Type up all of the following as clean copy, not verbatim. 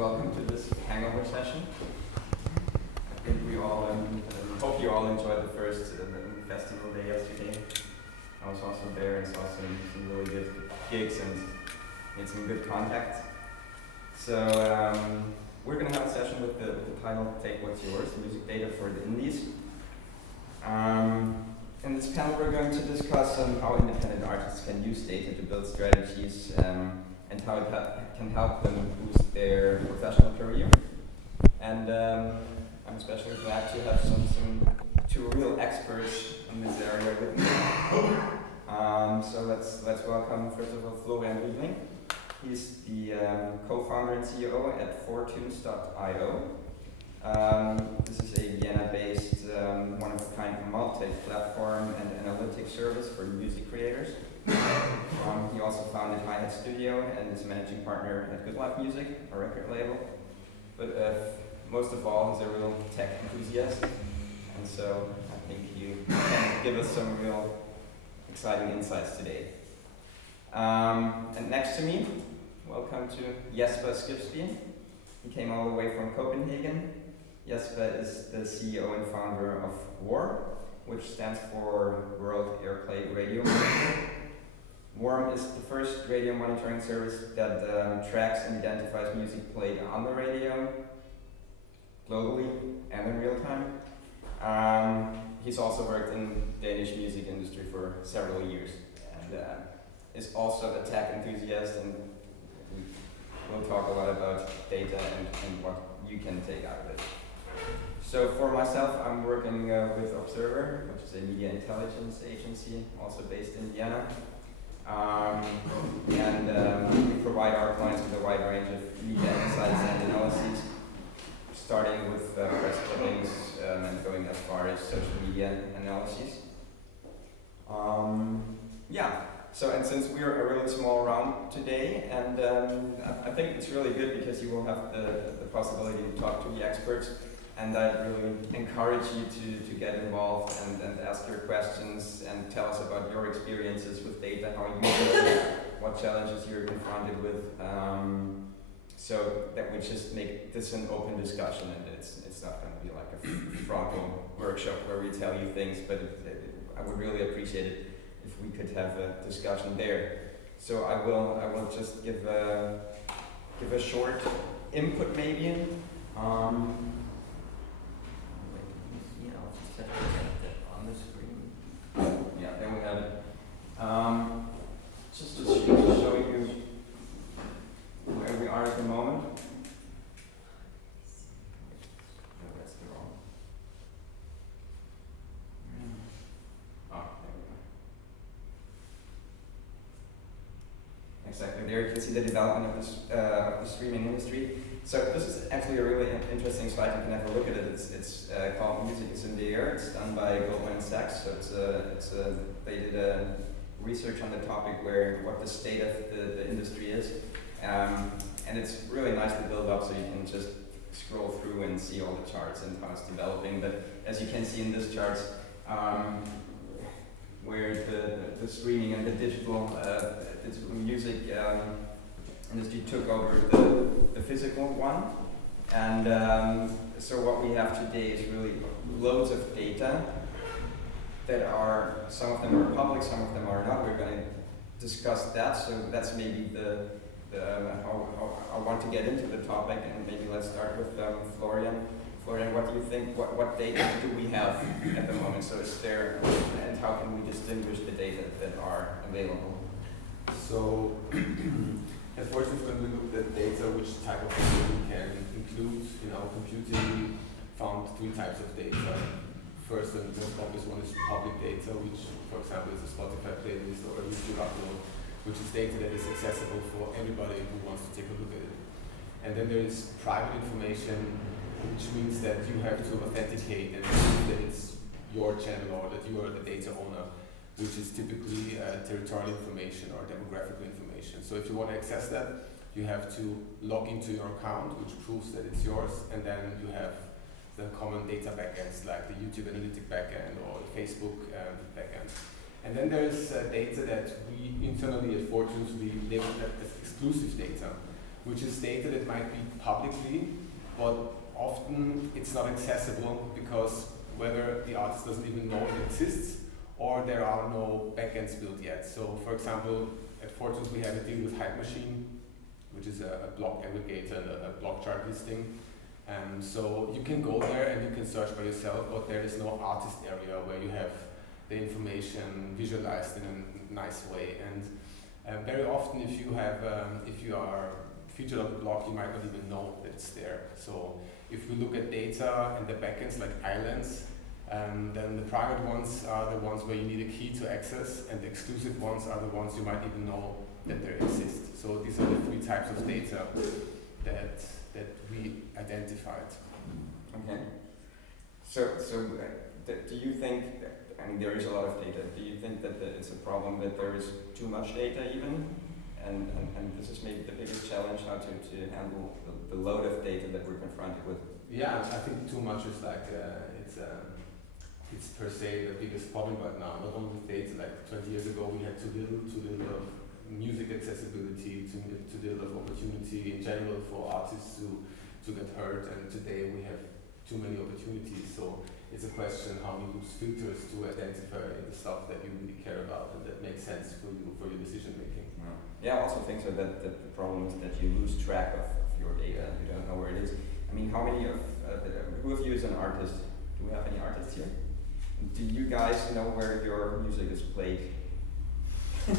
welcome to this hangover session. I think we all hope you all enjoyed the first festival day yesterday. I was also there and saw some really good gigs and made some good contacts. So we're going to have a session with the title Take What's Yours, Music Data for the Indies. In this panel we're going to discuss how independent artists can use data to build strategies and how it can help them boost their professional career. And I'm especially glad to have two real experts in this area with me. So let's welcome first of all Florian Richling. He's the co-founder and CEO at Fortunes.io. This is a Vienna-based, one-of-a-kind multi-platform and analytics service for music creators. He also founded INES Studio and is managing partner at Good Life Music, a record label. But most of all, he's a real tech enthusiast, and so I think you can give us some real exciting insights today. And next to me, welcome to Jesper Skibsby. He came all the way from Copenhagen. Jesper is the CEO and founder of WAR, which stands for World Airplay Radio Monitor. WARM is the first radio monitoring service that tracks and identifies music played on the radio, globally and in real time. He's also worked in the Danish music industry for several years and is also a tech enthusiast, and we'll talk a lot about data and what you can take out of it. So for myself, I'm working with Observer, which is a media intelligence agency, also based in Vienna. We provide our clients with a wide range of media insights and analyses, starting with press clippings and going as far as social media analyses. So and since we're a really small round today, and I think it's really good because you will have the possibility to talk to the experts, and I'd really encourage you to get involved and ask your questions and tell us about your experiences with data, how you use it, what challenges you're confronted with, so that we just make this an open discussion, and it's not going to be like a frontal workshop where we tell you things, but I would really appreciate it if we could have a discussion there. So I will just give a short input maybe. On the screen. Yeah, there we have it. Just to show you where we are at the moment. No, that's the wrong. Oh, there we go. Exactly. There you can see the development of the streaming industry. So this is actually a really interesting slide. You can have a look at it. It's called Music is in the Air. It's done by Goldman Sachs. So they did a research on the topic what the state of the industry is, and it's really nicely built up. So you can just scroll through and see all the charts and how it's developing. But as you can see in this chart, where the streaming and the digital music industry took over the physical one, and so what we have today is really loads of data that are, some of them are public, some of them are not. We're going to discuss that, so that's maybe how I want to get into the topic, and maybe let's start with Florian. Florian, what do you think, what data do we have at the moment? So is there, and how can we distinguish the data that are available? So unfortunately, when we looked at data, which type of data we can include in our computing, we found three types of data. First and most obvious one is public data, which, for example, is a Spotify playlist or a YouTube upload, which is data that is accessible for anybody who wants to take a look at it. And then there is private information, which means that you have to authenticate and prove that it's your channel or that you are the data owner, which is typically territorial information or demographical information. So if you want to access that, you have to log into your account, which proves that it's yours, and then you have the common data backends like the YouTube analytic backend or the Facebook backend. And then there's data that we internally at Fortunes we label that as exclusive data, which is data that might be publicly, but often it's not accessible because whether the artist doesn't even know it exists or there are no backends built yet. So for example, at Fortunes we have a deal with Hype Machine, which is a block aggregator and a block chart listing. So you can go there and you can search by yourself, but there is no artist area where you have the information visualized in a nice way. And very often if you are featured on the block, you might not even know that it's there. So if we look at data and the backends like islands, then the private ones are the ones where you need a key to access, and the exclusive ones are the ones you might even know that they exist. So these are the three types of data that we identified. Okay. So do you think, I mean, there is a lot of data. Do you think that it's a problem that there is too much data even? And this is maybe the biggest challenge, how to handle the load of data that we're confronted with. Yeah, I think too much is like, it's per se the biggest problem right now. Not only with data, like 20 years ago we had too little of music accessibility, too little of opportunity in general for artists to get heard, and today we have too many opportunities. So it's a question how you use filters to identify the stuff that you really care about and that makes sense for you, for your decision making. Yeah, I also think so that the problem is that you lose track of your data. You don't know where it is. I mean, how many of who of you is an artist? Do we have any artists here? Do you guys know where your music is played? You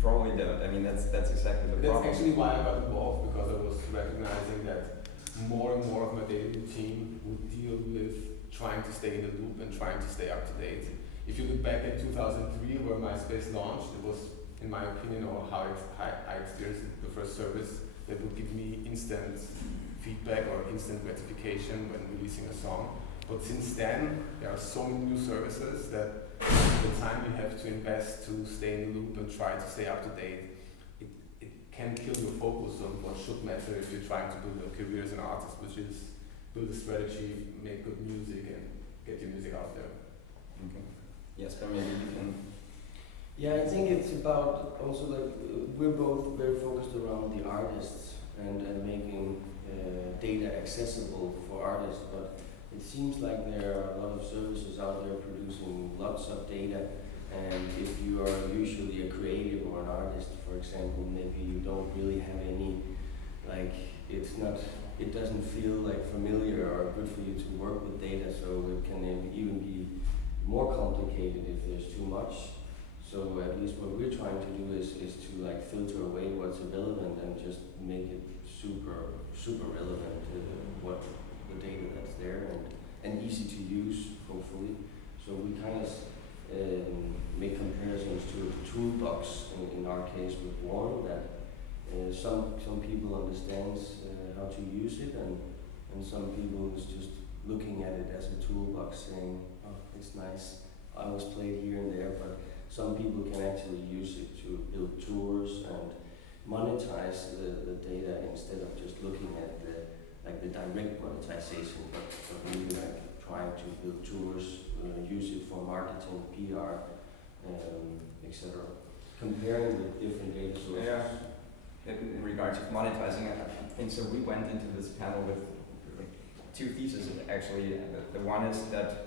probably don't. I mean, that's exactly the problem. That's actually why I got involved, because I was recognizing that more and more of my daily routine would deal with trying to stay in the loop and trying to stay up to date. If you look back at 2003, where MySpace launched, it was, in my opinion, or how I experienced it, the first service that would give me instant feedback or instant gratification when releasing a song. But since then, there are so many new services that the time you have to invest to stay in the loop and try to stay up to date, it can kill your focus on what should matter if you're trying to build a career as an artist, which is build a strategy, make good music, and get your music out there. Okay. Yes, but maybe you can. Yeah, I think it's about also like we're both very focused around the artists and making data accessible for artists, but it seems like there are a lot of services out there producing lots of data, and if you are usually a creative or an artist, for example, maybe you don't really have any, like, it doesn't feel like familiar or good for you to work with data, so it can even be more complicated if there's too much. So at least what we're trying to do is to like filter away what's irrelevant and just make it super relevant to what the data that's there and easy to use, hopefully. So we kind of make comparisons to a toolbox in our case with Warren, that some people understands how to use it, and some people is just looking at it as a toolbox saying, oh, it's nice, I was played here and there, but some people can actually use it to build tours and monetize the data instead of just looking at the direct monetization, but really like trying to build tours, use it for marketing, PR, etc. Comparing with different data sources. Yeah. In regards to monetizing, I think so. We went into this panel with two theses actually. The one is that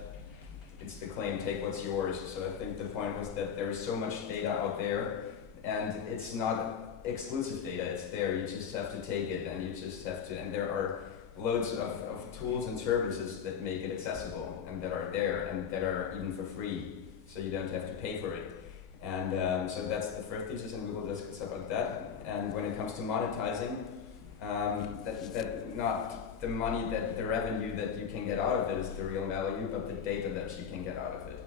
it's the claim, take what's yours. So I think the point was that there is so much data out there, and it's not exclusive data, it's there, you just have to take it, and you just have to, and there are loads of tools and services that make it accessible, and that are there, and that are even for free, so you don't have to pay for it. And so that's the first thesis, and we will discuss about that. And when it comes to monetizing, that not the money, that the revenue that you can get out of it is the real value, but the data that you can get out of it,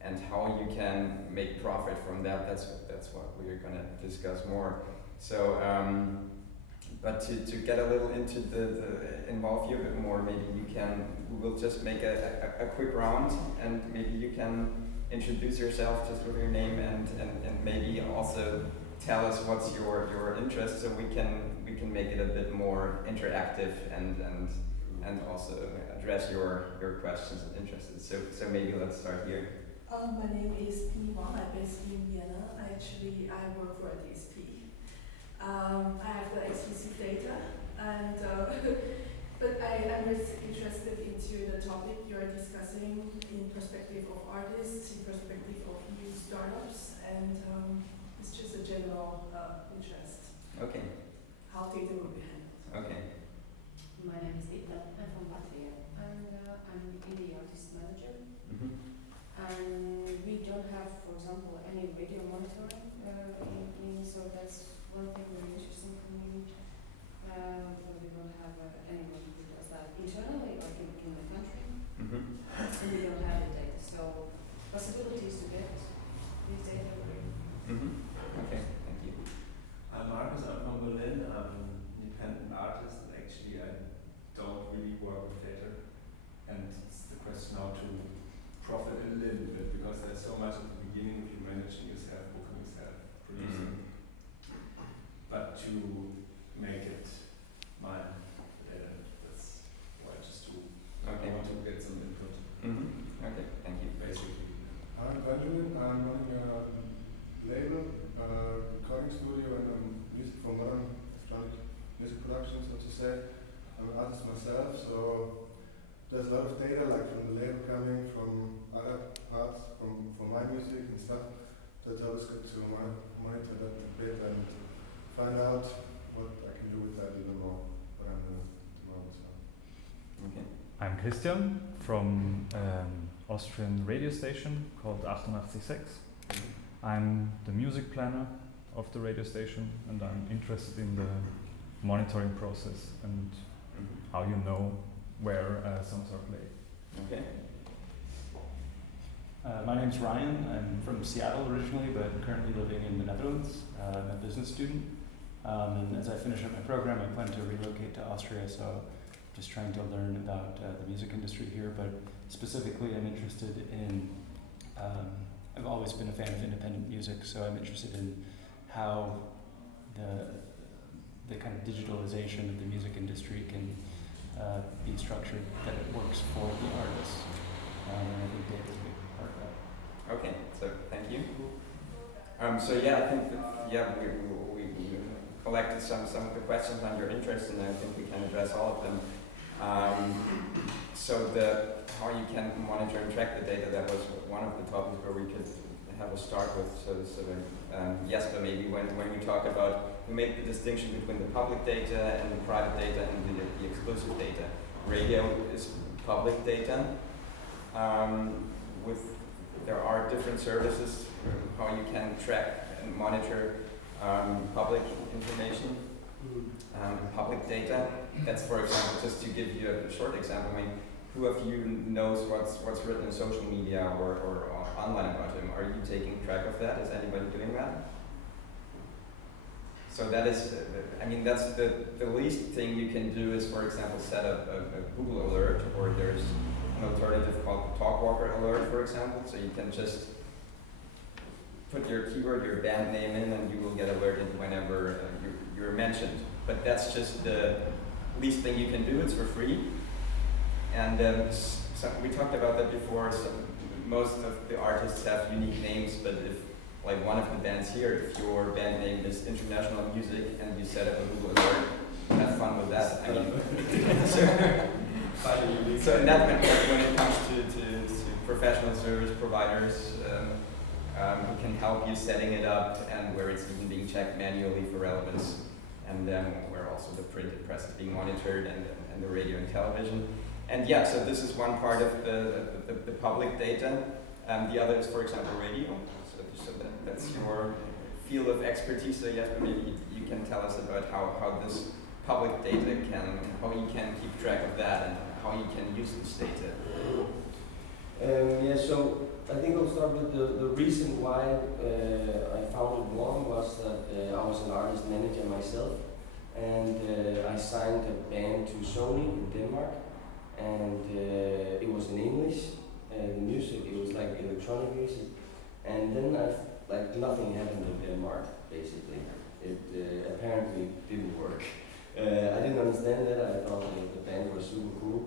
and how you can make profit from that. That's what we're going to discuss more. So, but to get a little into involve you a bit more, maybe we'll just make a quick round, and maybe you can introduce yourself just with your name, and maybe also tell us what's your interest, so we can make it a bit more interactive and also address your questions and interests. So maybe let's start here. My name is P. Wang. I'm based in Vienna. Actually, I work for a DSP. I have the exclusive data, and but I'm interested into the topic you're discussing in perspective of artists, in perspective of new startups, and it's just a general interest. Okay. How data will be handled. Okay. My name is Ita. I'm from Latvia, and I'm indie artist manager. Mm-hmm. And we don't have, for example, any radio monitoring, so that's one thing very interesting for me. We don't have anyone who does that internally, like in the country, Mm-hmm. and we don't have the data. So possibilities to get these data are great. Mm-hmm. Okay, thank you. I'm Marcus, I'm from Berlin. I'm an independent artist, and actually I don't really work with data. And it's the question how to profit a little bit, because there's so much at the beginning if you're managing yourself, booking yourself, producing. But to make it mine, that's why I just do. Okay. I want to get some input, Mm-hmm. Okay, thank you. basically. I'm Benjamin. I'm running a label, recording studio, and music for modern electronic music production, so to say. I'm an artist myself, so there's a lot of data, like from the label coming, from other parts, from my music and stuff. So it's always good to monitor that a bit and find out what I can do with that even more. What I'm doing tomorrow. So. Okay. I'm Christian from Austrian radio station called 886. I'm the music planner of the radio station, and I'm interested in the monitoring process and how you know where songs are played. Okay. My name's Ryan. I'm from Seattle originally, but currently living in the Netherlands. I'm a business student, and as I finish up my program, I plan to relocate to Austria, so just trying to learn about the music industry here, but specifically I'm interested in, I've always been a fan of independent music, so I'm interested in how the kind of digitalization of the music industry can be structured that it works for the artists, and I think data is a big part of that. Okay, so thank you. So yeah, I think that, we collected some of the questions on your interest, and I think we can address all of them. So how you can monitor and track the data, that was one of the topics where we could have a start with. Jesper, maybe when we talk about, we make the distinction between the public data and the private data and the exclusive data. Radio is public data. There are different services how you can track and monitor public information, public data. That's, for example, just to give you a short example. I mean, who of you knows what's written in social media or online about him? Are you taking track of that? Is anybody doing that? So that is, that's the least thing you can do is, for example, set up a Google alert, or there's an alternative called Talkwalker alert, for example. So you can just put your keyword, your band name in, and you will get alerted whenever you're mentioned. But that's just the least thing you can do. It's for free. And so we talked about that before. So most of the artists have unique names, but if, like one of the bands here, if your band name is International Music and you set up a Google alert, have fun with that. I mean, so in that when it comes to professional service providers who can help you setting it up, and where it's even being checked manually for relevance, and then where also the printed press is being monitored, and the radio and television. And yeah, so this is one part of the public data. The other is, for example, radio. So that's your field of expertise. So yes, maybe you can tell us about how this public data how you can keep track of that, and how you can use this data. So I think I'll start with the reason why I founded One was that I was an artist manager myself, and I signed a band to Sony in Denmark, and it was in English, the music, it was like electronic music, and then nothing happened in Denmark, basically. It apparently didn't work. I didn't understand that. I thought the band was super cool.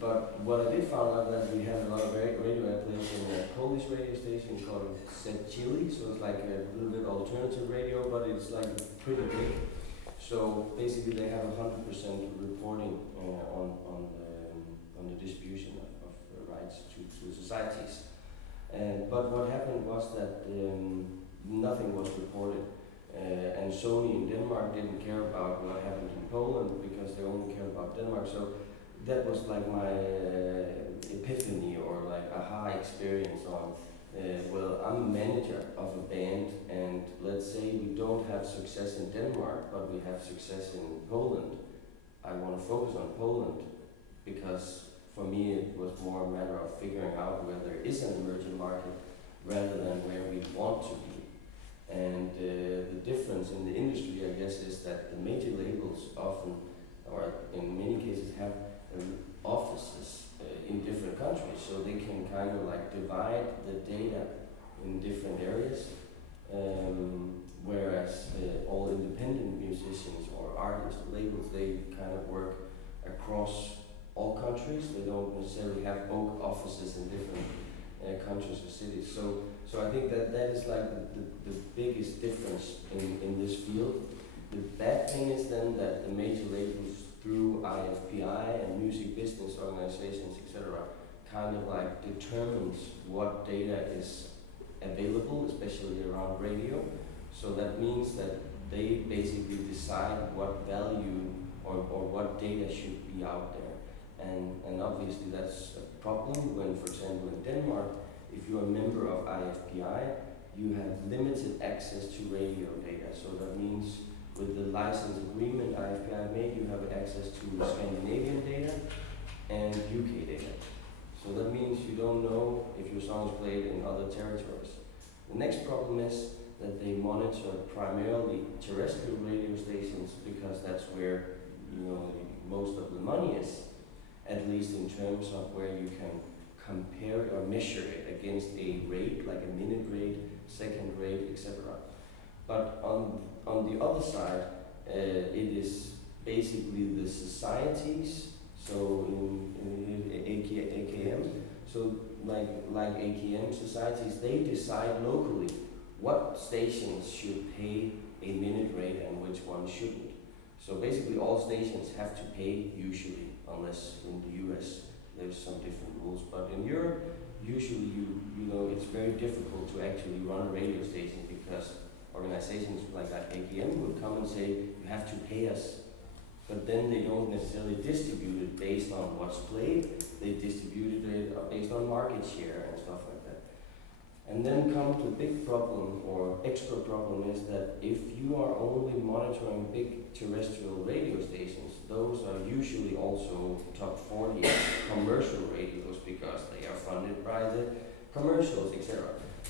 But but what I did find out that we have a lot of radio airplays in a Polish radio station called Chile, so it's like a little bit alternative radio, but it's like pretty big. So basically, they have 100% reporting on the distribution of rights to societies. But what happened was that nothing was reported, and Sony in Denmark didn't care about what happened in Poland because they only cared about Denmark. So that was like my epiphany or like aha experience on, well, I'm a manager of a band, and let's say we don't have success in Denmark, but we have success in Poland. I want to focus on Poland because for me it was more a matter of figuring out where there is an emerging market rather than where we want to be. And the difference in the industry, I guess, is that the major labels often, or in many cases, have offices in different countries, so they can kind of like divide the data in different areas, whereas all independent musicians or artists, labels, they kind of work across all countries. They don't necessarily have both offices in different countries or cities. So I think that is like the biggest difference in this field. The bad thing is then that the major labels through IFPI and music business organizations, etc., kind of like determines what data is available, especially around radio. So that means that they basically decide what value or what data should be out there. And obviously that's a problem when, for example, in Denmark, if you're a member of IFPI, you have limited access to radio data. So that means with the license agreement IFPI made, you have access to Scandinavian data and UK data. So that means you don't know if your song is played in other territories. The next problem is that they monitor primarily terrestrial radio stations because that's where most of the money is, at least in terms of where you can compare or measure it against a rate, like a minute rate, second rate, etc. But on the other side, it is basically the societies. So in AKM, so like AKM societies, they decide locally what stations should pay a minute rate and which one shouldn't. So basically, all stations have to pay usually, unless in the US there's some different rules. But in Europe, usually it's very difficult to actually run a radio station because organizations like AKM would come and say, you have to pay us. But then they don't necessarily distribute it based on what's played. They distribute it based on market share and stuff like that. And then comes the big problem or extra problem is that if you are only monitoring big terrestrial radio stations, those are usually also top 40 commercial radios because they are funded by the commercials, etc.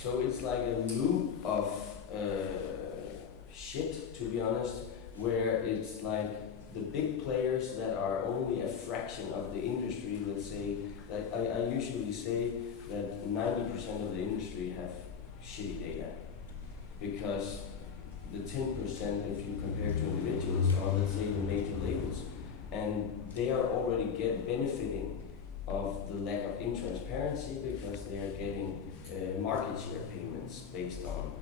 So it's like a loop of shit, to be honest, where it's like the big players that are only a fraction of the industry, let's say, that I usually say that 90% of the industry have shitty data because the 10%, if you compare to individuals, are, let's say, the major labels, and they are already benefiting of the lack of intransparency because they are getting market share payments based on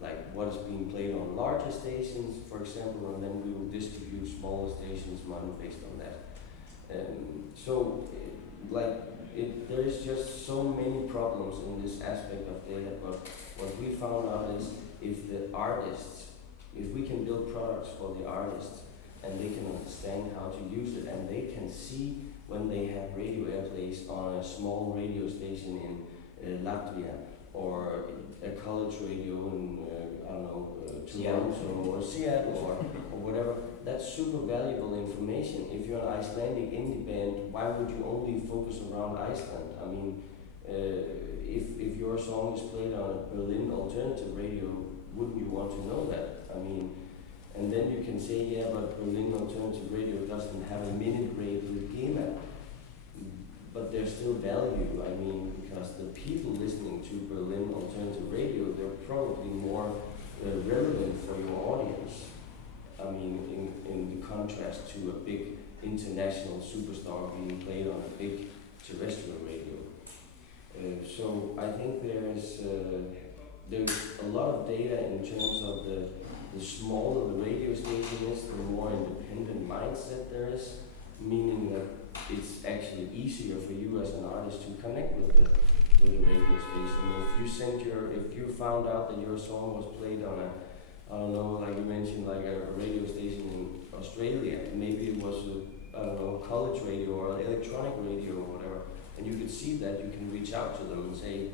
like what is being played on larger stations, for example, and then we will distribute smaller stations money based on that. There is just so many problems in this aspect of data, but what we found out is if we can build products for the artists and they can understand how to use it and they can see when they have radio airplays on a small radio station in Latvia or a college radio in, Toronto or Seattle or whatever, that's super valuable information. If you're an Icelandic indie band, why would you only focus around Iceland? I mean, if your song is played on a Berlin alternative radio, wouldn't you want to know that? I mean, and then you can say, yeah, but Berlin alternative radio doesn't have a minute rate with gigmit. But there's still value, I mean, because the people listening to Berlin alternative radio, they're probably more relevant for your audience. I mean, in the contrast to a big international superstar being played on a big terrestrial radio. So I think there's a lot of data in terms of the smaller the radio station is, the more independent mindset there is, meaning that it's actually easier for you as an artist to connect with the radio station. If you found out that your song was played on a, I don't know, like you mentioned, like a radio station in Australia, maybe it was college radio or electronic radio or whatever, and you could see that, you can reach out to them and say,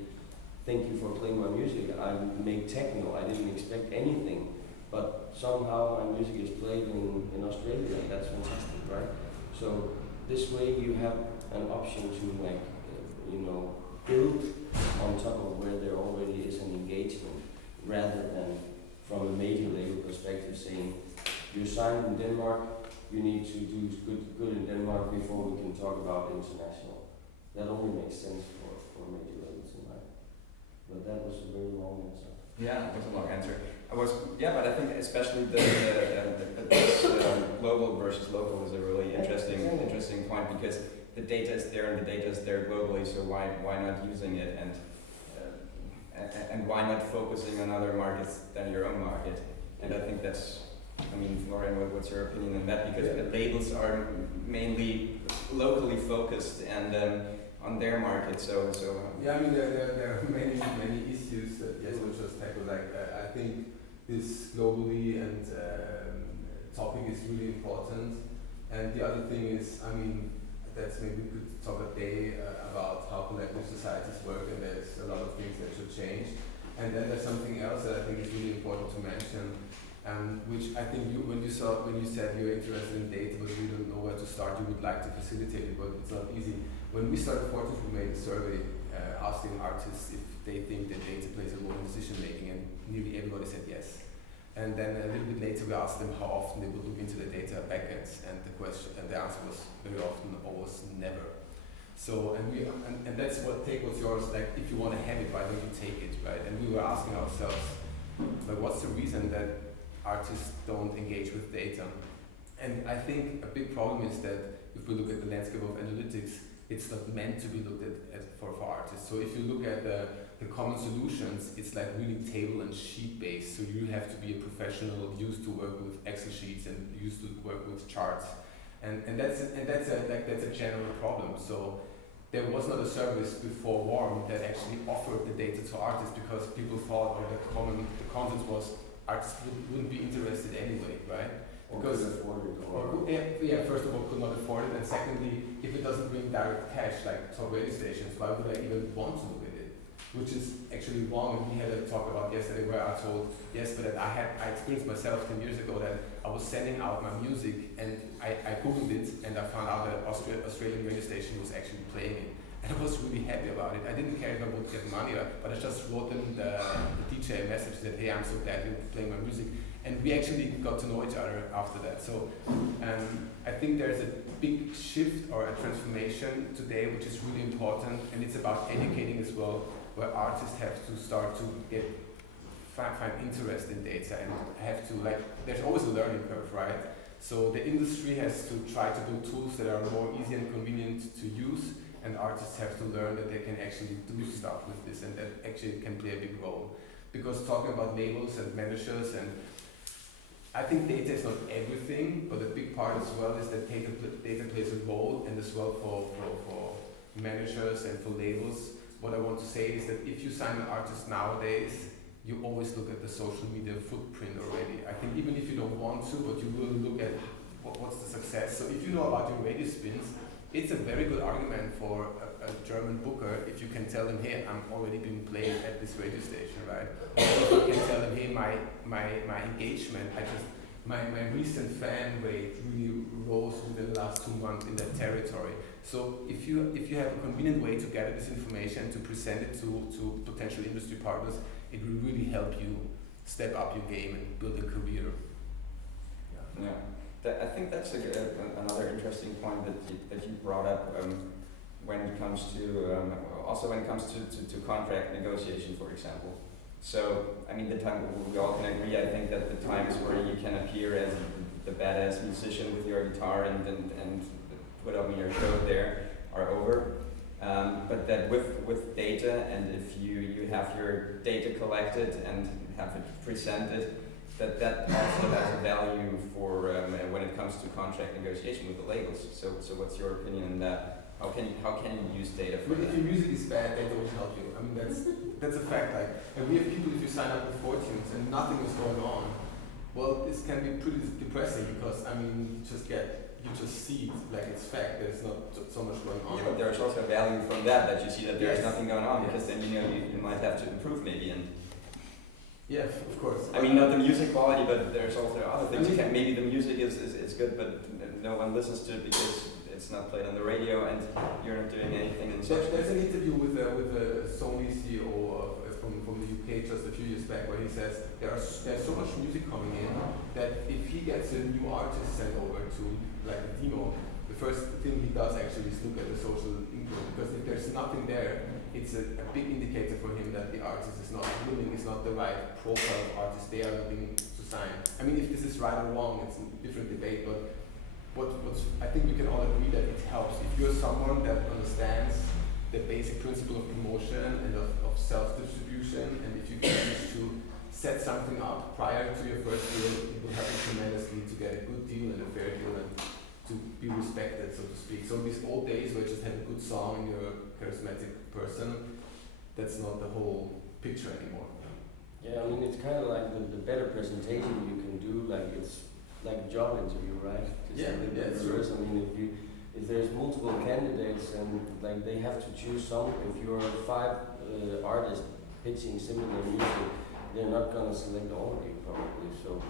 thank you for playing my music. I make techno, I didn't expect anything, but somehow my music is played in Australia. That's fantastic, right? So this way you have an option to build on top of where there already is an engagement, rather than from a major label perspective saying, you're signed in Denmark, you need to do good in Denmark before we can talk about international. That only makes sense for major labels in mind. But that was a very long answer. Yeah, it was a long answer. But I think especially the global versus local is a really interesting point, because the data is there and the data is there globally. So why not using it, and why not focusing on other markets than your own market? And I think that's, Florian, what's your opinion on that? Because the labels are mainly locally focused and on their market. So yeah, there are many issues that Jesper just tackled. I think this globally and topic is really important. And the other thing is, that's maybe we could talk a day about how collective societies work, and there's a lot of things that should change. And then there's something else that I think is really important to mention, which I think when you said you're interested in data but you don't know where to start, you would like to facilitate it, but it's not easy. When we started Fortis, we made a survey asking artists if they think that data plays a role in decision making, and nearly everybody said yes. And then a little bit later we asked them how often they would look into the data backends, and the answer was very often, almost never. So and that's what take what's yours. Like, if you want to have it, why don't you take it, right? And we were asking ourselves, like, what's the reason that artists don't engage with data? And I think a big problem is that if we look at the landscape of analytics, it's not meant to be looked at for artists. So if you look at the common solutions, it's like really table and sheet based. So you have to be a professional, used to work with Excel sheets and used to work with charts, and that's a general problem. So there was not a service before Warm that actually offered the data to artists, because people thought, or the consensus was, artists wouldn't be interested anyway, right? Because afford it, first of all, could not afford it, and secondly, if it doesn't bring direct cash like top radio stations, why would I even want to look at it? Which is actually wrong. And we had a talk about yesterday where I told Jesper that I experienced myself 10 years ago that I was sending out my music, and I googled it, and I found out that Australian radio station was actually playing it. And I was really happy about it. I didn't care if I would get money, but I just wrote them the DJ a message that, hey, I'm so glad you're playing my music. And we actually got to know each other after that. So I think there's a big shift or a transformation today, which is really important, and it's about educating as well, where artists have to start to find interest in data, and have to, there's always a learning curve, right? So the industry has to try to build tools that are more easy and convenient to use, and artists have to learn that they can actually do stuff with this, and that actually can play a big role. Because talking about labels and managers, and I think data is not everything, but a big part as well is that data plays a role, and as well for managers and for labels. What I want to say is that if you sign an artist nowadays, you always look at the social media footprint already. I think even if you don't want to, but you will look at what's the success. So if you know about your radio spins, it's a very good argument for a German booker if you can tell them, hey, I'm already being played at this radio station, right? Or if you can tell them, hey, my engagement, my recent fan rate really rose within the last 2 months in that territory. So if you have a convenient way to gather this information, to present it to potential industry partners, it will really help you step up your game and build a career. Yeah. I think that's another interesting point that you brought up when it comes to contract negotiation, for example. So, the time, we all can agree, I think, that the times where you can appear as the badass musician with your guitar and put on your show there are over. But that with data, and if you have your data collected and have it presented, that also has a value for when it comes to contract negotiation with the labels. So what's your opinion on that? How can you use data for But that? if your music is bad, data will help you. I mean, that's a fact. Like, and we have people, if you sign up with Fortunes and nothing is going on, well, this can be pretty depressing because, I mean, you just see it like it's fact. There's not so much going on. Yeah, but there's also value from that you see that there's Yes. nothing going on, Yes. because then you might have to improve maybe. And Yeah, of course. I mean, not the music quality, but there's also other things. Maybe the music is good, but no one listens to it because it's not played on the radio, and you're not doing anything in social. There's an interview with the Sony CEO from the UK just a few years back where he says there's so much music coming in that if he gets a new artist sent over to like a demo, the first thing he does actually is look at the social input, because if there's nothing there, it's a big indicator for him that the artist is not willing, is not the right profile of artist they are looking to sign. I mean, if this is right or wrong, it's a different debate, but I think we can all agree that it helps. If you're someone that understands the basic principle of promotion and of self-distribution, and if you can manage to set something up prior to your first deal, it will help you tremendously to get a good deal and a fair deal and to be respected, so to speak. So these old days where you just have a good song and you're a charismatic person, that's not the whole picture anymore. Yeah, I mean, it's kind of like the better presentation you can do, like it's like a job interview, right? Yeah, it's true. I mean, if there's multiple candidates and like they have to choose some, if you're 5 artists pitching similar music, they're not gonna select all of you probably. So,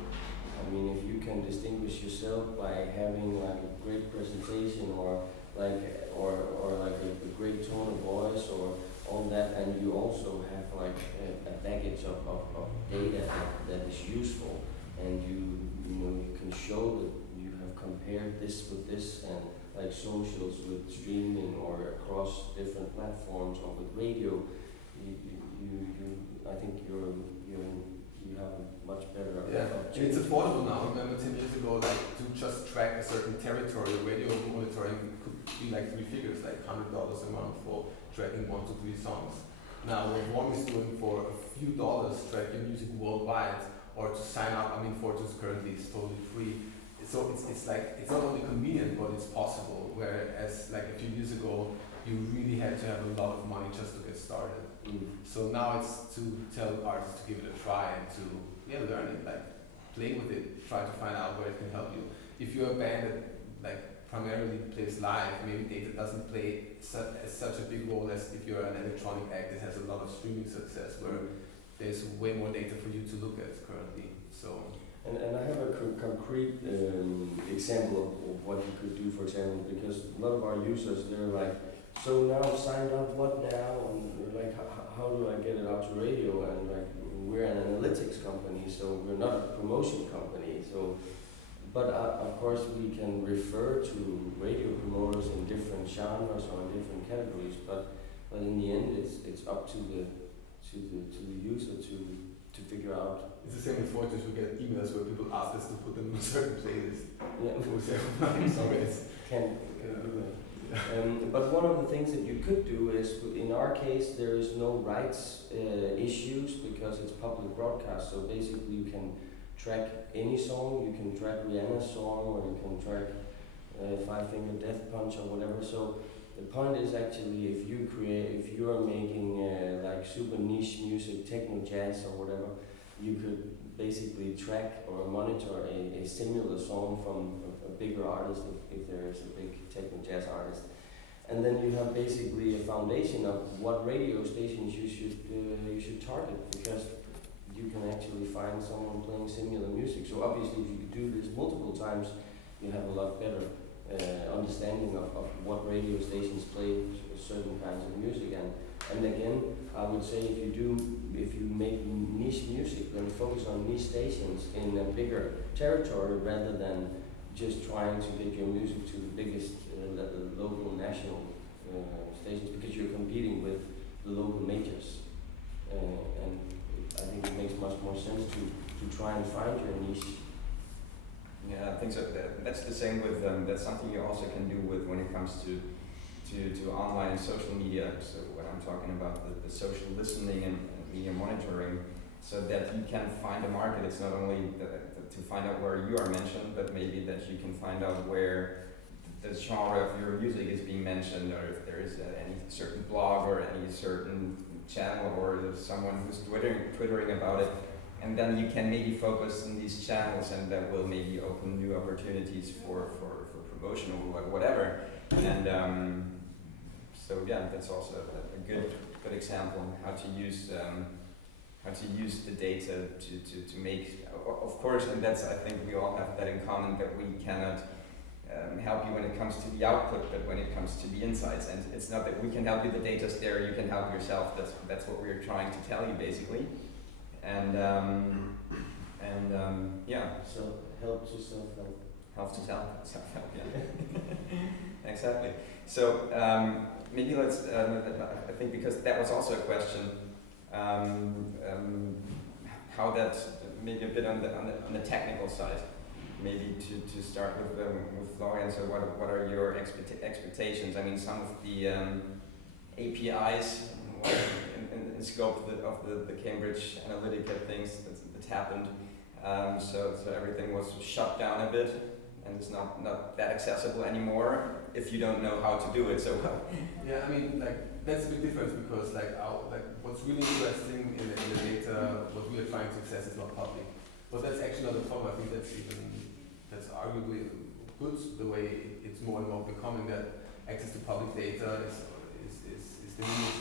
I mean, if you can distinguish yourself by having like a great presentation or like a great tone of voice or all that, and you also have like a baggage of data that is useful, and you can show that you have compared this with this, and like socials with streaming or across different platforms or with radio, I think you have a much better And it's affordable now. Remember 10 years ago, like to just track a certain territory, radio monitoring could be like 3 figures, like $100 a month for tracking 1 to 3 songs. Now what one is doing for a few dollars tracking music worldwide, or to sign up, I mean, Fortunes currently is totally free. So it's like, it's not only convenient, but it's possible. Whereas like a few years ago, you really had to have a lot of money just to get started. So now it's to tell artists to give it a try and to learn it, like play with it, try to find out where it can help you. If you're a band that like primarily plays live, maybe data doesn't play such a big role as if you're an electronic act that has a lot of streaming success, where there's way more data for you to look at currently. So. And I have a concrete example of what you could do, for example, because a lot of our users, they're like, so now I've signed up, what now? And they're like, how do I get it out to radio? And like, we're an analytics company, so we're not a promotion company. So, but of course we can refer to radio promoters in different genres or in different categories. But in the end, it's up to the user to figure out. It's the same with Fortunes. We get emails where people ask us to put them in a certain playlist. Yeah, we say, I'm sorry, can do that. But one of the things that you could do is, in our case, there is no rights issues because it's public broadcast. So basically, you can track any song. You can track Rihanna's song, or you can track Five Finger Death Punch or whatever. So the point is actually, if you are making like super niche music, techno jazz or whatever, you could basically track or monitor a similar song from a bigger artist if there is a big techno jazz artist. And then you have basically a foundation of what radio stations you should target, because you can actually find someone playing similar music. So obviously if you could do this multiple times, you have a lot better understanding of what radio stations play certain kinds of music. And again, I would say if you make niche music, then focus on niche stations in a bigger territory rather than just trying to get your music to the biggest local national stations, because you're competing with the local majors. And I think it makes much more sense to try and find your niche. Yeah, I think so. That's the same with that's something you also can do with when it comes to to online and social media. So when I'm talking about the social listening and media monitoring, so that you can find a market. It's not only to find out where you are mentioned, but maybe that you can find out where the genre of your music is being mentioned, or if there is any certain blog or any certain channel or there's someone who's twittering about it. And then you can maybe focus on these channels, and that will maybe open new opportunities for promotion or whatever. And so yeah, that's also a good example on how to use the data to make, of course, and that's, I think we all have that in common, that we cannot help you when it comes to the output, but when it comes to the insights. And it's not that we can help you, the data's there, you can help yourself. That's what we're trying to tell you, basically. And yeah. So help to self-help. Help to self-help, yeah. Exactly. So maybe let's, I think because that was also a question, how that, maybe a bit on the technical side. Maybe to start with Florian. So what are your expectations? I mean, some of the APIs in scope of the Cambridge Analytica things that happened. So everything was shut down a bit, and it's not that accessible anymore if you don't know how to do it so well. Yeah, I mean, like that's a big difference, because what's really interesting in the data, what we are trying to access is not public. But that's actually not a problem. I think that's arguably good, the way it's more and more becoming that access to public data is the means,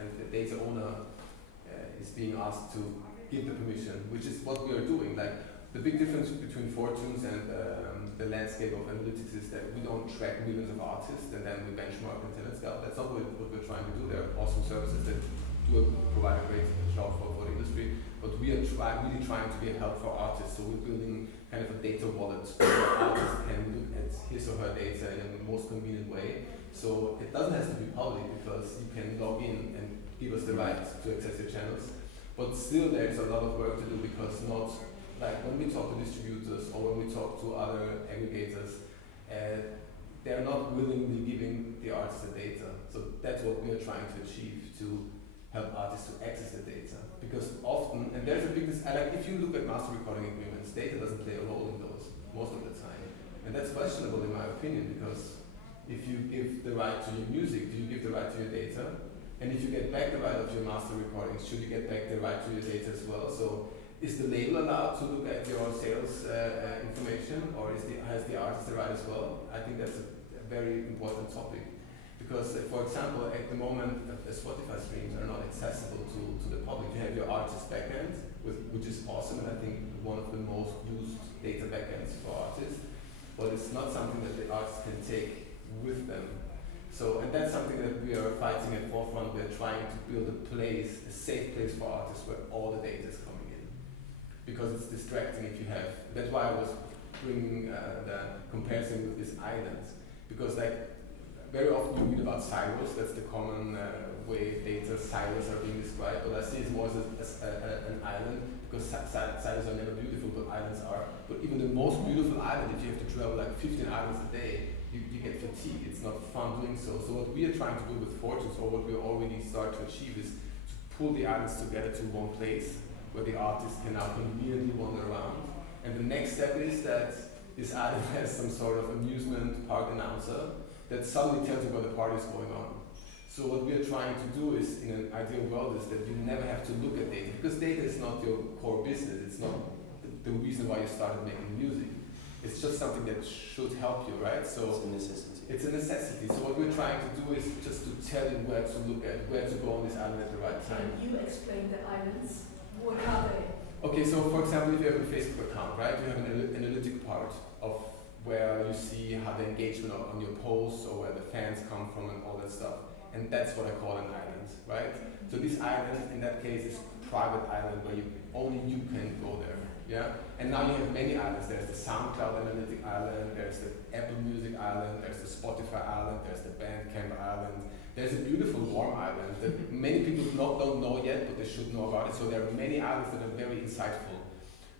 and the data owner is being asked to give the permission, which is what we are doing. Like the big difference between Fortunes and the landscape of analytics is that we don't track millions of artists and then we benchmark and tell it stuff. That's not what we're trying to do. There are awesome services that do provide a great job for the industry, but we are really trying to be a help for artists. So we're building kind of a data wallet where artists can look at his or her data in the most convenient way. So it doesn't have to be public, because you can log in and give us the right to access your channels. But still there's a lot of work to do, because not like when we talk to distributors or when we talk to other aggregators, they're not willingly giving the artists the data. So that's what we are trying to achieve, to help artists to access the data. Because often, and there's a big, like if you look at master recording agreements, data doesn't play a role in those most of the time. And that's questionable in my opinion, because if you give the right to your music, do you give the right to your data? And if you get back the right of your master recordings, should you get back the right to your data as well? So is the label allowed to look at your sales information, or has the artist the right as well? I think that's a very important topic. Because, for example, at the moment, Spotify streams are not accessible to the public. You have your artist backend, which is awesome, and I think one of the most used data backends for artists. But it's not something that the artists can take with them. So, and that's something that we are fighting at Forefront. We are trying to build a safe place for artists where all the data is coming in. Because it's distracting if you have, that's why I was bringing the comparison with these islands. Because very often you read about silos, that's the common way data silos are being described, but I see it more as an island, because silos are never beautiful, but islands are. But even the most beautiful island, if you have to travel like 15 islands a day, you get fatigued. It's not fun doing so. So what we are trying to do with Fortunes, or what we already start to achieve, is to pull the islands together to one place where the artist can now conveniently wander around. And the next step is that this island has some sort of amusement park announcer that suddenly tells you where the party is going on. So what we are trying to do is, in an ideal world, is that you never have to look at data, because data is not your core business. It's not the reason why you started making music. It's just something that should help you, right? So it's a necessity. It's a necessity. So what we're trying to do is just to tell you where to look at, where to go on this island at the right time. Can you explain the islands? What are they? Okay, so for example, if you have a Facebook account, right, you have an analytic part of where you see how the engagement on your posts, or where the fans come from and all that stuff. And that's what I call an island, right? So this island, in that case, is a private island where only you can go there, yeah? And now you have many islands. There's the SoundCloud Analytic Island, there's the Apple Music Island, there's the Spotify Island, there's the Bandcamp Island. There's a beautiful warm island that many people don't know yet, but they should know about it. So there are many islands that are very insightful.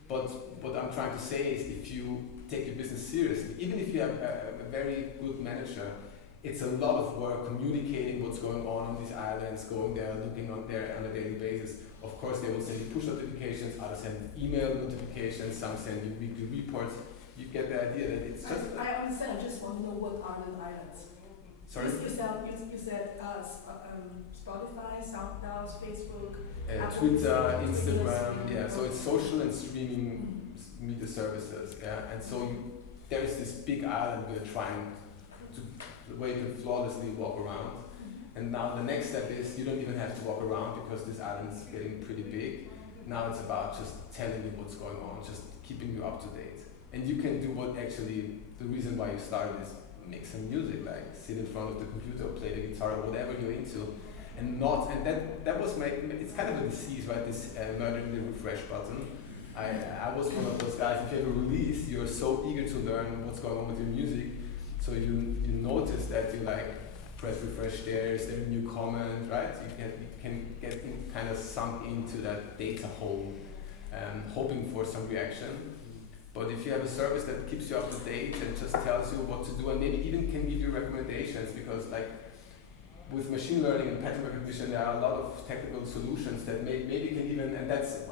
But what I'm trying to say is, if you take your business seriously, even if you have a very good manager, it's a lot of work communicating what's going on these islands, going there, looking on there on a daily basis. Of course, they will send you push notifications, others send email notifications, some send you weekly reports. You get the idea that it's just. I understand. I just want to know what are the islands. Sorry. You said Spotify, SoundCloud, Facebook, Twitter, Instagram. Yeah, so it's social and streaming media services. Yeah, and so there is this big island we're trying to where you can flawlessly walk around. And now the next step is you don't even have to walk around because this island is getting pretty big. Now it's about just telling you what's going on, just keeping you up to date. And you can do what actually, the reason why you started is make some music, like sit in front of the computer, play the guitar, or whatever you're into. And that was it's kind of a disease, right, this murdering the refresh button. I was one of those guys, if you have a release, you're so eager to learn what's going on with your music. So you notice that you like press refresh there, is there a new comment, right? You can get kind of sunk into that data hole, hoping for some reaction. But if you have a service that keeps you up to date and just tells you what to do and maybe even can give you recommendations, because like with machine learning and pattern recognition, there are a lot of technical solutions that maybe can even, and that's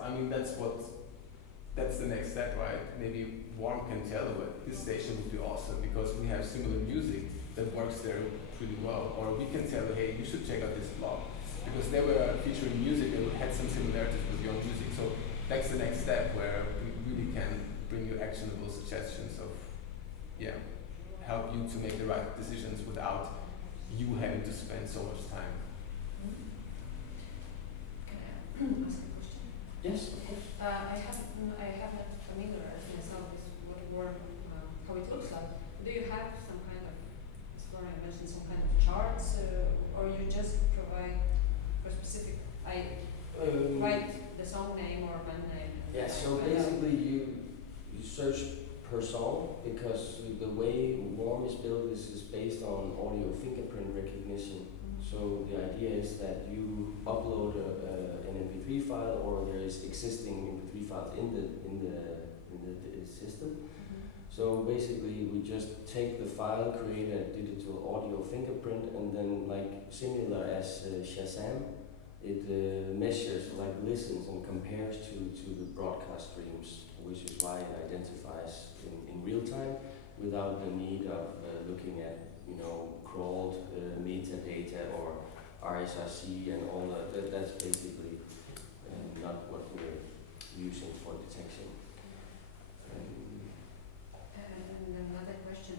the next step, right? Maybe one can tell that this station would be awesome because we have similar music that works there pretty well. Or we can tell, hey, you should check out this blog because they were featuring music that had some similarities with your music. So that's the next step where we really can bring you actionable suggestions of, help you to make the right decisions without you having to spend so much time. Can I ask a question? Yes, of course. I have not familiarized myself with what work, how it looks like. Do you have some kind of, as Florian mentioned, some kind of charts, or you just provide for specific? Write the song name or band name. Yeah. So basically, you search per song because the way Warm is built is based on audio fingerprint recognition. So the idea is that you upload an MP3 file, or there is existing MP3 files in the system. So basically, we just take the file, create a digital audio fingerprint, and then, like similar as Shazam, it measures, like listens and compares to the broadcast streams, which is why it identifies in real time without the need of looking at crawled metadata or RSRC and all that. That's basically not what we're using for detection. And another question,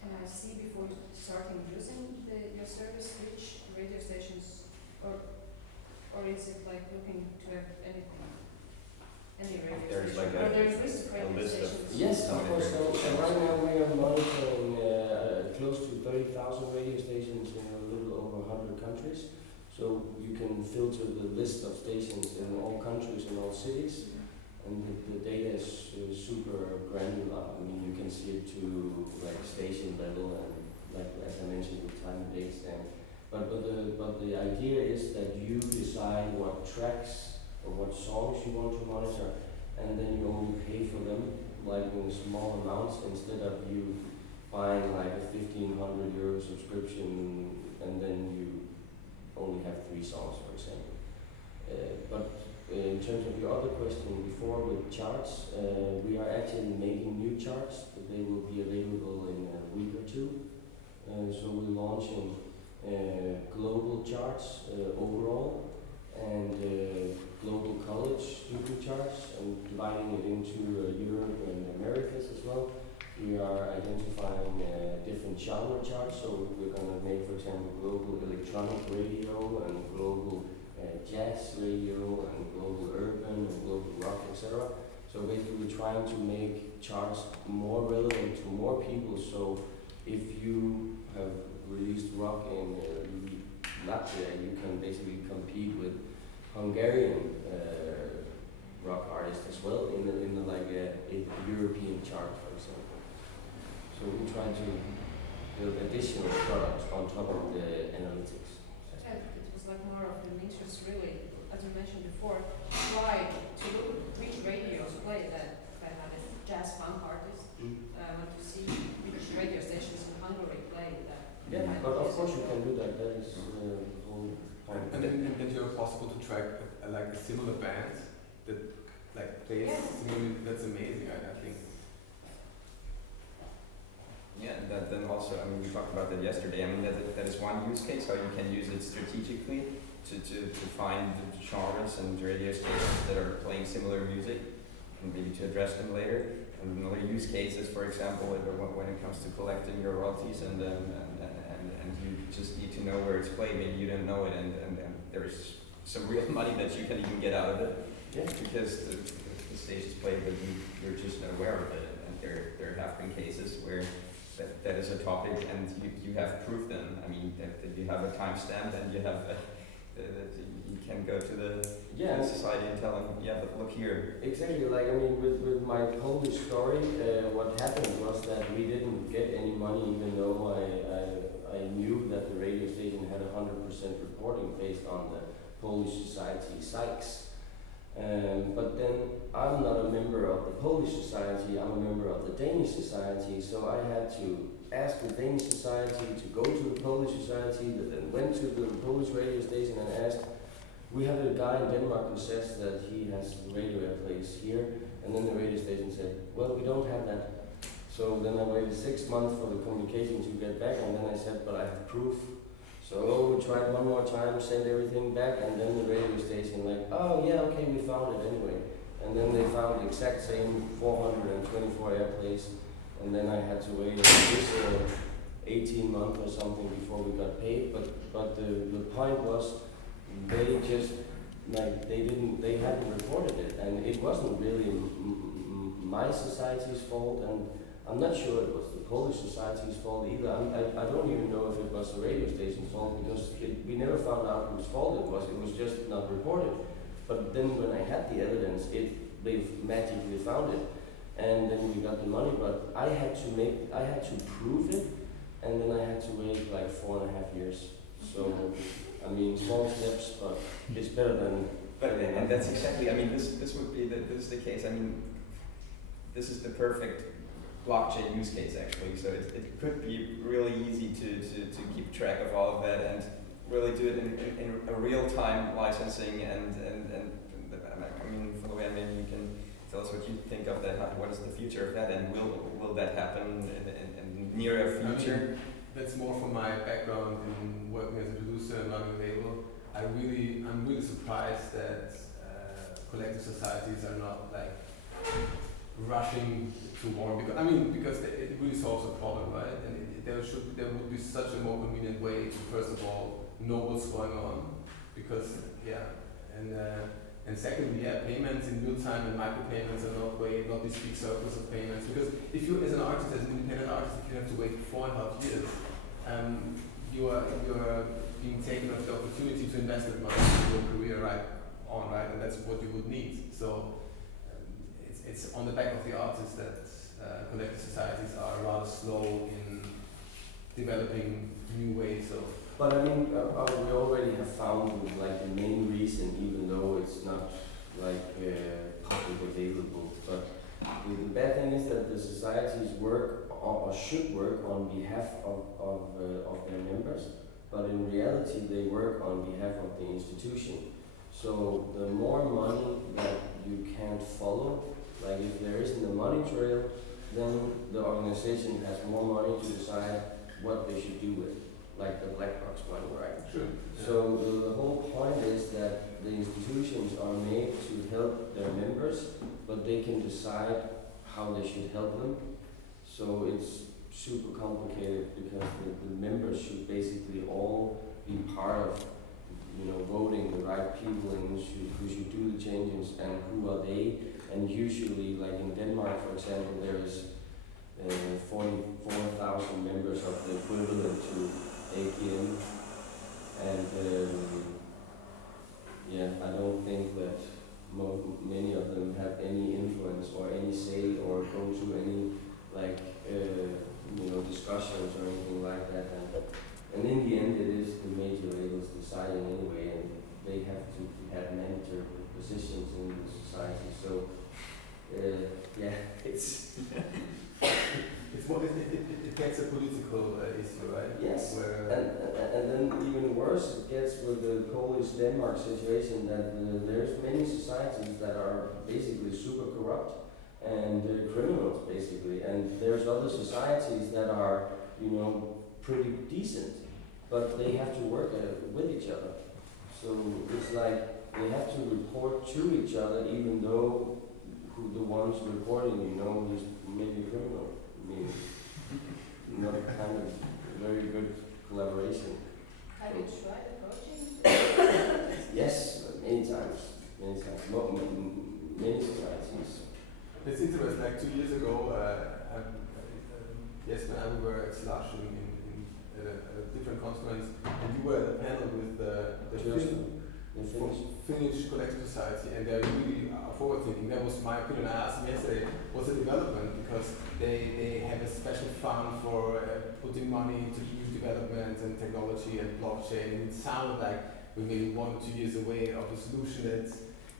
can I see before starting using your service which radio stations, or is it like looking to have anything? Any radio There's station? like or there's radio list of stations? Yes, of course. So right now we are monitoring close to 30,000 radio stations in a little over 100 countries. So you can filter the list of stations in all countries and all cities. And the data is super granular. I mean, you can see it to like station level and, like as I mentioned, with time and date stamp. But the idea is that you decide what tracks or what songs you want to monitor, and then you only pay for them like in small amounts instead of you buying like a €1,500 subscription and then you only have 3 songs, for example. But in terms of your other question before with charts, we are actually making new charts, but they will be available in a week or 2. So we're launching global charts overall and global college student charts and dividing it into Europe and Americas as well. We are identifying different genre charts, so we're going to make, for example, global electronic radio and global jazz radio and global urban and global rock, etc. So basically we're trying to make charts more relevant to more people, so if you have released rock in Latvia, you can basically compete with Hungarian rock artists as well in the like a European chart, for example. So we try to build additional products on top of the analytics. It was like more of an interest, really, as you mentioned before, try to look which radios play that had a jazz funk artist. Want to see which radio stations in Hungary play that Yeah, but of course you can do that. That is the whole point. And then you're possible to track like a similar band that like plays similarly. That's amazing, I think. Yeah, and then also, I mean, we talked about that yesterday. I mean, that is one use case, how you can use it strategically to find the genres and radio stations that are playing similar music, and maybe to address them later. And another use case is, for example, when it comes to collecting your royalties, and you just need to know where it's played. Maybe you don't know it, and there's some real money that you can even get out of it, because the station's played, but you're just not aware of it. And there have been cases where that is a topic, and you have proof then. I mean, that you have a timestamp, and you have you can go to the society and tell them, yeah, but look here. Exactly. Like, I mean, with my Polish story, what happened was that we didn't get any money, even though I knew that the radio station had 100% reporting based on the Polish society sites. But then I'm not a member of the Polish society, I'm a member of the Danish society, so I had to ask the Danish society to go to the Polish society, that then went to the Polish radio station and asked, we have a guy in Denmark who says that he has radio airplays here, and then the radio station said, well, we don't have that. So then I waited 6 months for the communication to get back, and then I said, but I have proof. So we tried one more time, sent everything back, and then the radio station like, oh yeah, okay, we found it anyway. And then they found the exact same 424 airplays, and then I had to wait 18 months or something before we got paid. But the point was, they just like they hadn't reported it, and it wasn't really my society's fault, and I'm not sure it was the Polish society's fault either. I don't even know if it was the radio station's fault, because we never found out whose fault it was. It was just not reported. But then when I had the evidence, they magically found it, and then we got the money. But I had to prove it, and then I had to wait like 4.5 years. So I mean, small steps, but it's better than. And that's exactly. I mean, this would be this is the case. I mean, this is the perfect blockchain use case actually. So it could be really easy to keep track of all of that and really do it in a real-time licensing and I mean, Florian, maybe you can tell us what you think of that. What is the future of that, and will that happen in near future? I mean, that's more from my background in working as a producer and running a label. I'm really surprised that collective societies are not like rushing to war, because it really solves a problem, right? And there would be such a more convenient way to first of all know what's going on, because and secondly, payments in real time and micropayments are not these big circles of payments. Because if you, as an artist, as an independent artist, if you have to wait 4.5 years, you are being taken of the opportunity to invest that money in your career right? And that's what you would need. So it's on the back of the artists that collective societies are rather slow in developing new ways of. But I mean, we already have found like the main reason, even though it's not like public available. But the bad thing is that the societies work or should work on behalf of their members, but in reality they work on behalf of the institution. So the more money that you can't follow, like if there isn't a money trail, then the organization has more money to decide what they should do with, like the black box money, right? Sure. So the whole point is that the institutions are made to help their members, but they can decide how they should help them. So it's super complicated because the members should basically all be part of, voting the right people and who should do the changes and who are they. And usually, like in Denmark, for example, there is 44,000 members of the equivalent to APM, and I don't think that many of them have any influence or any say or go to any discussions or anything like that. And in the end, it is the major labels deciding anyway, and they have to have manager positions in the society. So it's It's more, it gets a political issue, right? Yes, Where, and then even worse it gets with the Polish-Denmark situation that there's many societies that are basically super corrupt and criminals basically, and there's other societies that are, you know, pretty decent, but they have to work with each other. So it's like they have to report to each other even though who the ones reporting, you know, is maybe a criminal. I mean, not a kind of very good collaboration. Have you tried approaching? Yes, many times. Not many societies. it's interesting, like 2 years ago, Jesper and I were at Slush at a different conference, and you were at a panel with the Finnish Collective Society, and they're really forward thinking. That was my opinion. I asked them yesterday, what's the development? Because they have a special fund for putting money into new development and technology and blockchain, and it sounded like we're maybe 1 or 2 years away of a solution that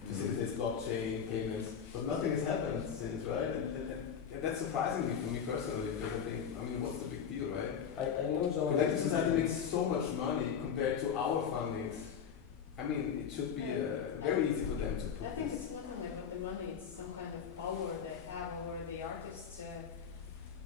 facilitates blockchain payments, but nothing has happened since, right? And that's surprising me for me personally, because I think, I mean, what's the big deal, right? I know some. Collective Society makes so much money compared to our fundings. I mean, it should be very easy for them to put I think this. it's not only about the money, it's some kind of power they have over the artists.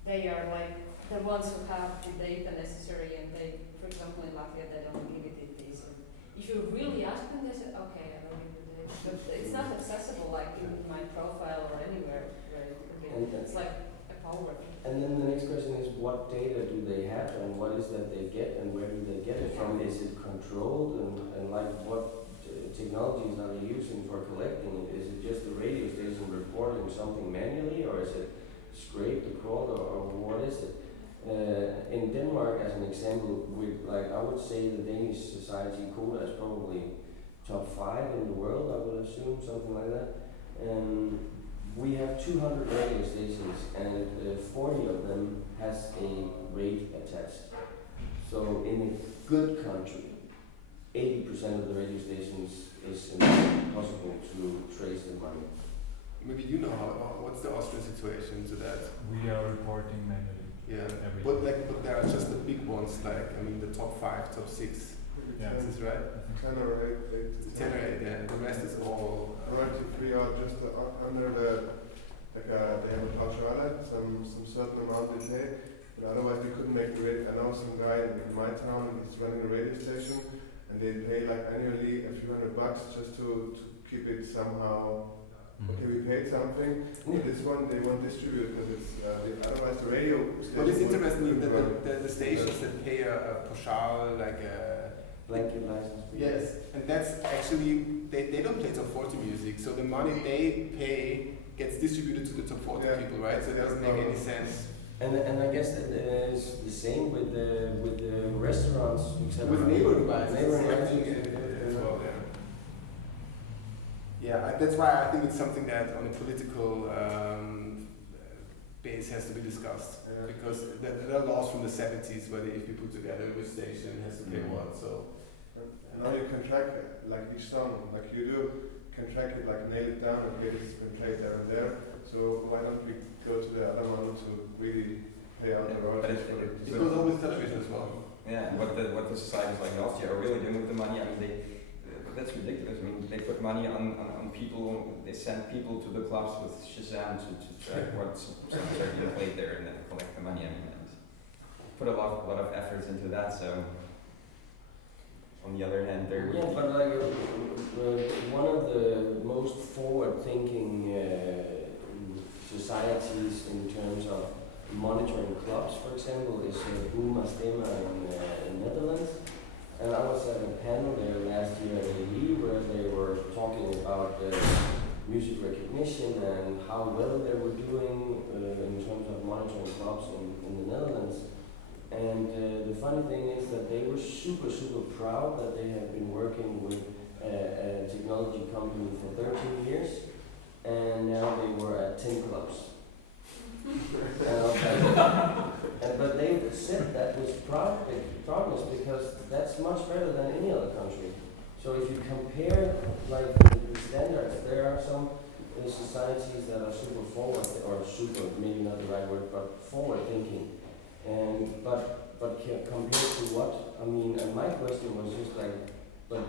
They are like the ones who have the data necessary, and they, for example, in Latvia, they don't give it this. If you really ask them, they say, okay, I will give you the data. But it's not accessible like in my profile or anywhere where you can get it. It's like a power. And then the next question is, what data do they have, and what is that they get, and where do they get it from? Is it controlled, and like what technologies are they using for collecting it? Is it just the radio station reporting something manually, or is it scraped or crawled, or what is it? In Denmark, as an example, I would say the Danish society Coda is probably top 5 in the world, I would assume, something like that. We have 200 radio stations, and 40 of them has a rate attached. So in a good country, 80% of the radio stations is impossible to trace the money. Maybe you know what's the Austrian situation to that? We are reporting manually. Yeah, every but there are just the big ones, like, I mean, the top 5, top 6. Yeah. Is this right? 10 or 8. 10 or 8, yeah. The rest is all. Royalty free are just under the, they have a pauschale, some certain amount they pay, but otherwise we couldn't make the rate. I know some guy in my town, he's running a radio station, and they pay like annually a few $100 just to keep it somehow. Okay, we paid something, but this one they won't distribute because it's otherwise the radio station. But it's interesting that the stations that pay a pauschale, like a blanket license. yes, and that's actually they don't play top 40 music, so the money they pay gets distributed to the top 40 people, right? So it doesn't make any sense. And I guess that is the same with the restaurants, etc. With neighboring rights, Neighboring rights. as well, yeah. Yeah, that's why I think it's something that on a political base has to be discussed, because there are laws from the 70s where if you put together which station has to pay what, so. And now you can track it, like each song, like you do, can track it, like nail it down, and get it played there and there. So why don't we go to the other one to really pay out the royalties for it? It goes on with television as well. Yeah, what the societies like in Austria are really doing with the money, I mean, that's ridiculous. I mean, they put money on people, they send people to the clubs with Shazam to track what songs are being played there and then collect the money. I mean, and put a lot of efforts into that, so on the other hand, they're... Yeah, but like one of the most forward-thinking societies in terms of monitoring clubs, for example, is Boema Stemma in Netherlands. And I was at a panel there last year at AE where they were talking about music recognition and how well they were doing in terms of monitoring clubs in the Netherlands. And the funny thing is that they were super proud that they had been working with a technology company for 13 years, and now they were at 10 clubs. But they said that was progress because that's much better than any other country. So if you compare like the standards, there are some societies that are super forward, or super, maybe not the right word, but forward thinking. And but compared to what? I mean, and my question was just like, but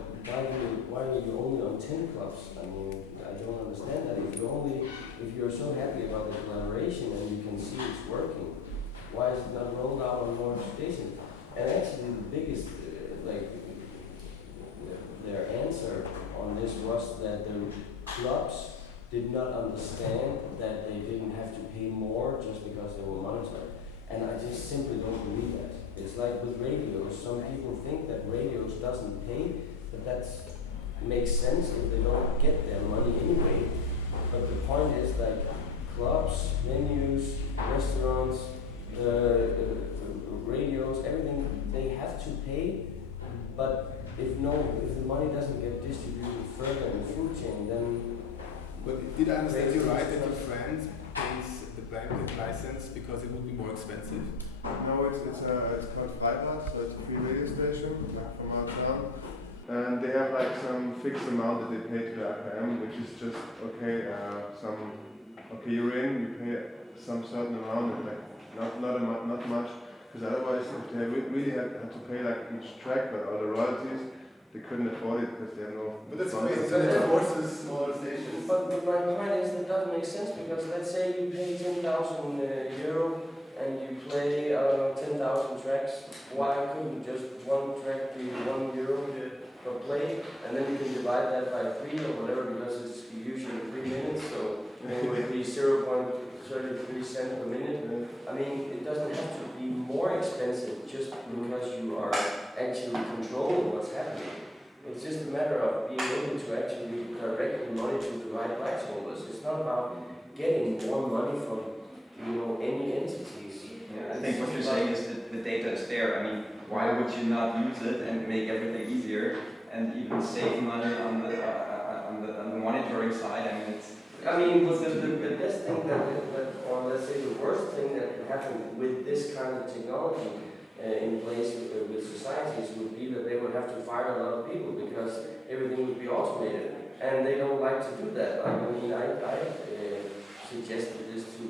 why are you only on 10 clubs? I mean, I don't understand that. If you're so happy about the collaboration and you can see it's working, why is it not rolled out on more stations? And actually, the biggest, their answer on this was that the clubs did not understand that they didn't have to pay more just because they were monitored. And I just simply don't believe that. It's like with radios. Some people think that radios doesn't pay, but that makes sense if they don't get their money anyway. But the point is like clubs, venues, restaurants, radios, everything, they have to pay. But if the money doesn't get distributed further in the food chain, then. But did I understand you right that your friend pays the blanket license because it would be more expensive? No, it's called Freitag, so it's a free radio station from our town. And they have like some fixed amount that they pay to the AKM, which is just you're in, you pay some certain amount, and like not much, because otherwise if they really had to pay like each track, but all the royalties, they couldn't afford it because they have no. But that's crazy. So that forces smaller stations. But my point is that doesn't make sense, because let's say you pay 10,000 euro and you play 10,000 tracks. Why couldn't just one track be €1 per play, and then you can divide that by 3 or whatever, because it's usually 3 minutes, so it would be 0.33 cents per minute. I mean, it doesn't have to be more expensive just because you are actually controlling what's happening. It's just a matter of being able to actually directly monitor the right rights holders. It's not about getting more money from any entities. Yeah, I think what you're saying is that the data is there. I mean, why would you not use it and make everything easier and even save money on the monitoring side? I mean, the best thing or let's say the worst thing that could happen with this kind of technology in place with societies would be that they would have to fire a lot of people because everything would be automated, and they don't like to do that. I mean, I suggested this to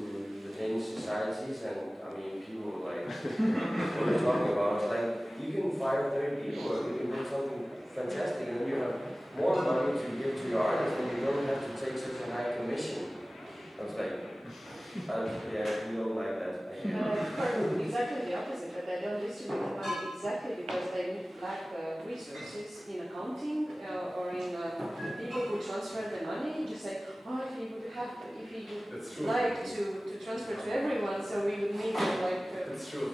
the Danish societies, and I mean, people were like, what are you talking about? It's like, you can fire 30 people, or you can do something fantastic, and you have more money to give to your artists, and you don't have to take such a high commission. I was like, yeah, we don't like that. Exactly the opposite, that they don't distribute the money exactly because they lack resources in accounting or in people who transfer the money. Just say, if you would like to transfer to everyone, so we would need That's true.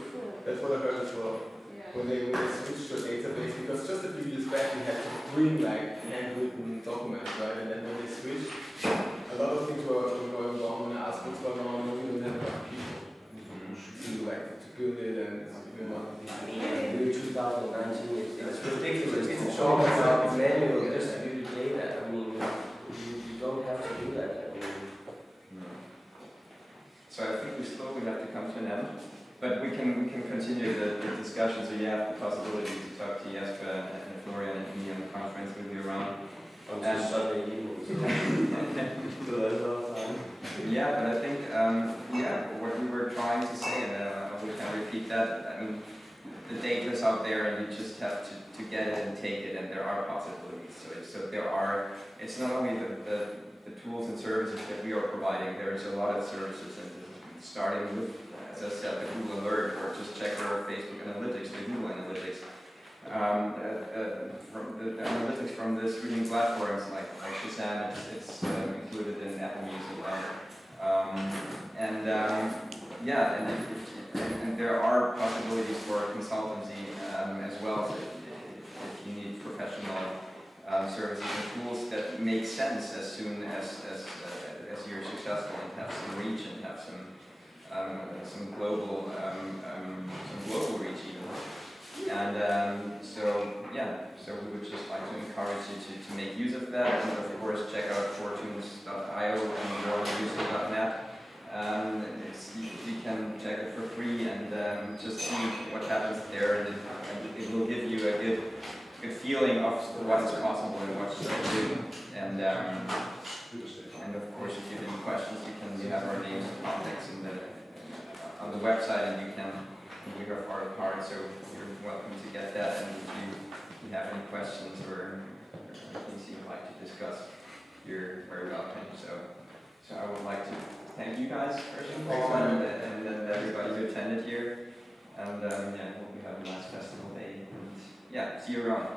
That's what I heard as well. Yeah. When they switched to a database, because just a few years back we had to bring handwritten documents, right? And then when they switched, a lot of things were going wrong, and I asked what's going on, we don't have enough people to build it, and in 2019, it's ridiculous to talk about manual distributed data. I mean, you don't have to do that. I mean, So I think we slowly have to come to an end, but we can continue the discussion. So you have the possibility to talk to Jesper and Florian and me on the conference. We'll be around. On Sunday evenings. So that's all time. Yeah, but I think what we were trying to say, and we can repeat that. I mean, the data is out there, and you just have to get it and take it, and there are possibilities. So there are. It's not only the tools and services that we are providing. There is a lot of services, and starting with, as I said, the Google Alert, or just check our Facebook Analytics, the Google Analytics. From the analytics from the streaming platforms like Shazam, it's included in Apple Music. And there are possibilities for consultancy as well. So if you need professional services and tools that make sense as soon as you're successful and have some reach and have some global reach even. And so we would just like to encourage you to make use of that, and of course check out fortunes.io and moremusic.net. You can check it for free and just see what happens there, and it will give you a good feeling of what is possible and what you can do. And And of course, if you have any questions, you have our names and contacts on the website, and you can have our card, so you're welcome to get that. And if you have any questions or things you'd like to discuss, you're very welcome. So I would like to thank you guys first of all, and everybody who attended here. And hope you have a nice festival day. And see you around.